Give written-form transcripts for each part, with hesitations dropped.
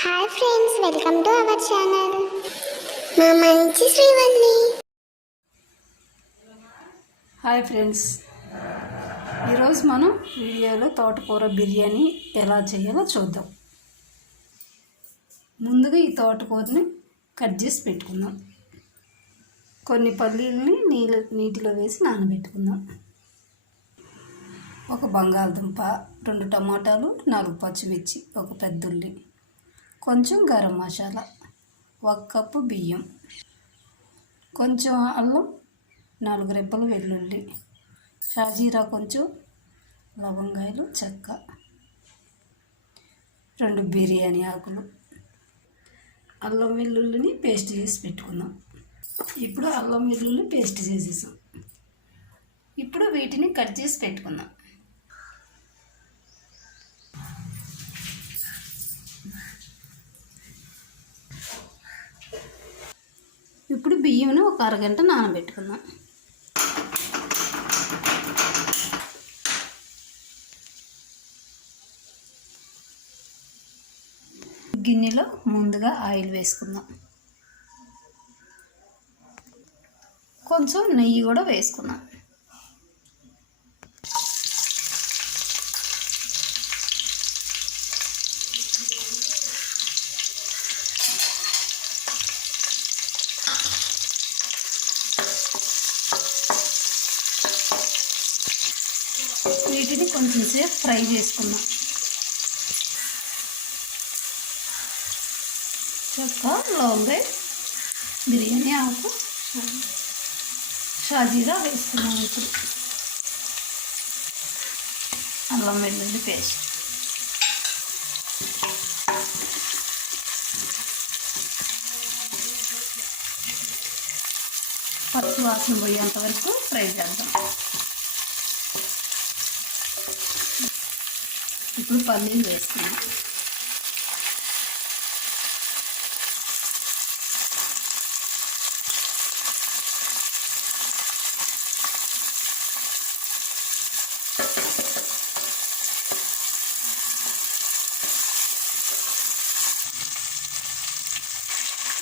Hi friends, welcome to our channel. మా మంచి Srivalli. Hi friends, ఈరోజు మనం వీడియోలో తోటకూర బిర్యానీ ఎలా చేయాలో చూద్దాం. ముందుగా ఈ తోటకూరని కట్ చేసి పెట్టుకుందాం. కొన్ని పల్లీలని నీటిలో వేసి నానబెట్టుకుందాం. ఒక బంగాళదుంప, 2 టమాటాలు, 4 పచ్చిమిర్చి, ఒక పెద్దుల్లి, కొంచెం గరం మసాలా, 1 కప్పు బియ్యం, కొంచెం అల్లం, 4 రెబ్బలు వెల్లుల్లి, షాజీరా కొంచెం, లవంగాయలు, చెక్క, 2 బిర్యానీ ఆకులు. అల్లం వెల్లుల్లిని పేస్ట్ చేసి పెట్టుకుందాం. ఇప్పుడు అల్లం వెల్లుల్లి పేస్ట్ చేసేసాం. ఇప్పుడు వీటిని కట్ చేసి పెట్టుకుందాం. ఇప్పుడు బియ్యంని ఒక అరగంట నానబెట్టుకుందాం. గిన్నెలో ముందుగా ఆయిల్ వేసుకుందాం. కొంచెం నెయ్యి కూడా వేసుకుందాం. వీటిని కొంచెం సేపు ఫ్రై చేసుకుందాం. చెక్క, లవంగాయ, బిర్యానీ ఆకు, షాజీరా వేసుకున్నాం. ఇప్పుడు అల్లం వెల్లుల్లి పేస్ట్, పచ్చి వాసన పోయేంత వరకు ఫ్రై చేద్దాం. ఇప్పుడు పల్లీలు వేసుకున్నాం.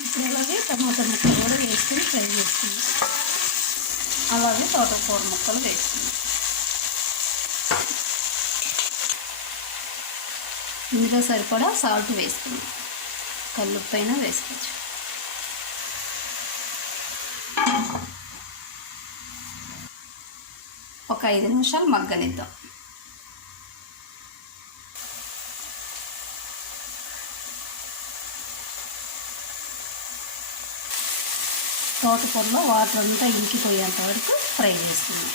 ఇప్పుడు అలాగే టమాటా ముక్కలు కూడా వేసుకుని ఫ్రై చేసుకున్నాం. అలాగే తోటకూర ముక్కలు వేసుకున్నాం. ఇందులో సరిపడా సాల్ట్ వేసుకున్నాం. కల్లుప్పైనా వేసుకోవచ్చు. ఒక 5 నిమిషాలు మగ్గనిద్దాం. తోటకూరలో వాటర్ అంతా ఇంకిపోయేంత వరకు ఫ్రై చేసుకున్నాం.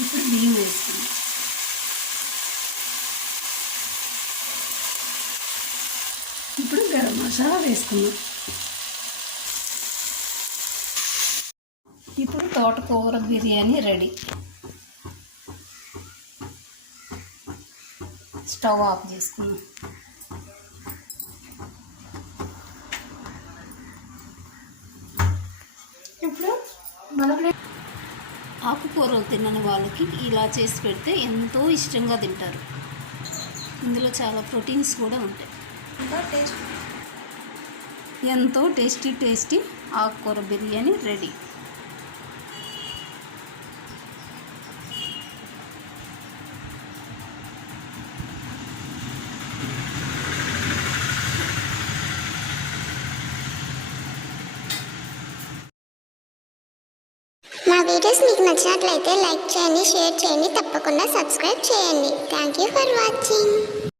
ఇప్పుడు బియ్యం వేసుకున్నాం. ఇప్పుడు గరం మసాలా వేసుకున్నాం. ఇప్పుడు తోటకూర బిర్యానీ రెడీ. స్టవ్ ఆఫ్ చేసుకున్నాం. ఇప్పుడు ఆకుకూరలు తినని వాళ్ళకి ఇలా చేసి పెడితే ఎంతో ఇష్టంగా తింటారు. ఇందులో చాలా ప్రోటీన్స్ కూడా ఉంటాయి. ఎంతో టేస్టీ ఆకుకూర బిర్యానీ రెడీ. మా వీడియోస్ మీకు నచ్చినట్లయితే లైక్ చేయండి, షేర్ చేయండి, తప్పకుండా సబ్స్క్రైబ్ చేయండి. Thank you for watching.